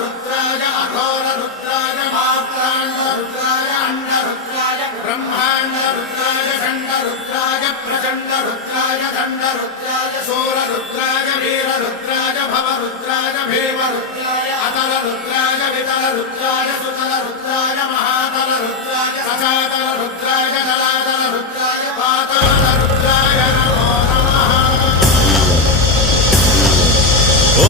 रुद्राय अघोर रुद्राय मात्राण्ड रुद्राय अंड रुद्राय ब्रह्मांड रुद्राय खंड रुद्राय प्रचंड रुद्राय दंड रुद्राय शूर रुद्राय वीर रुद्राय भव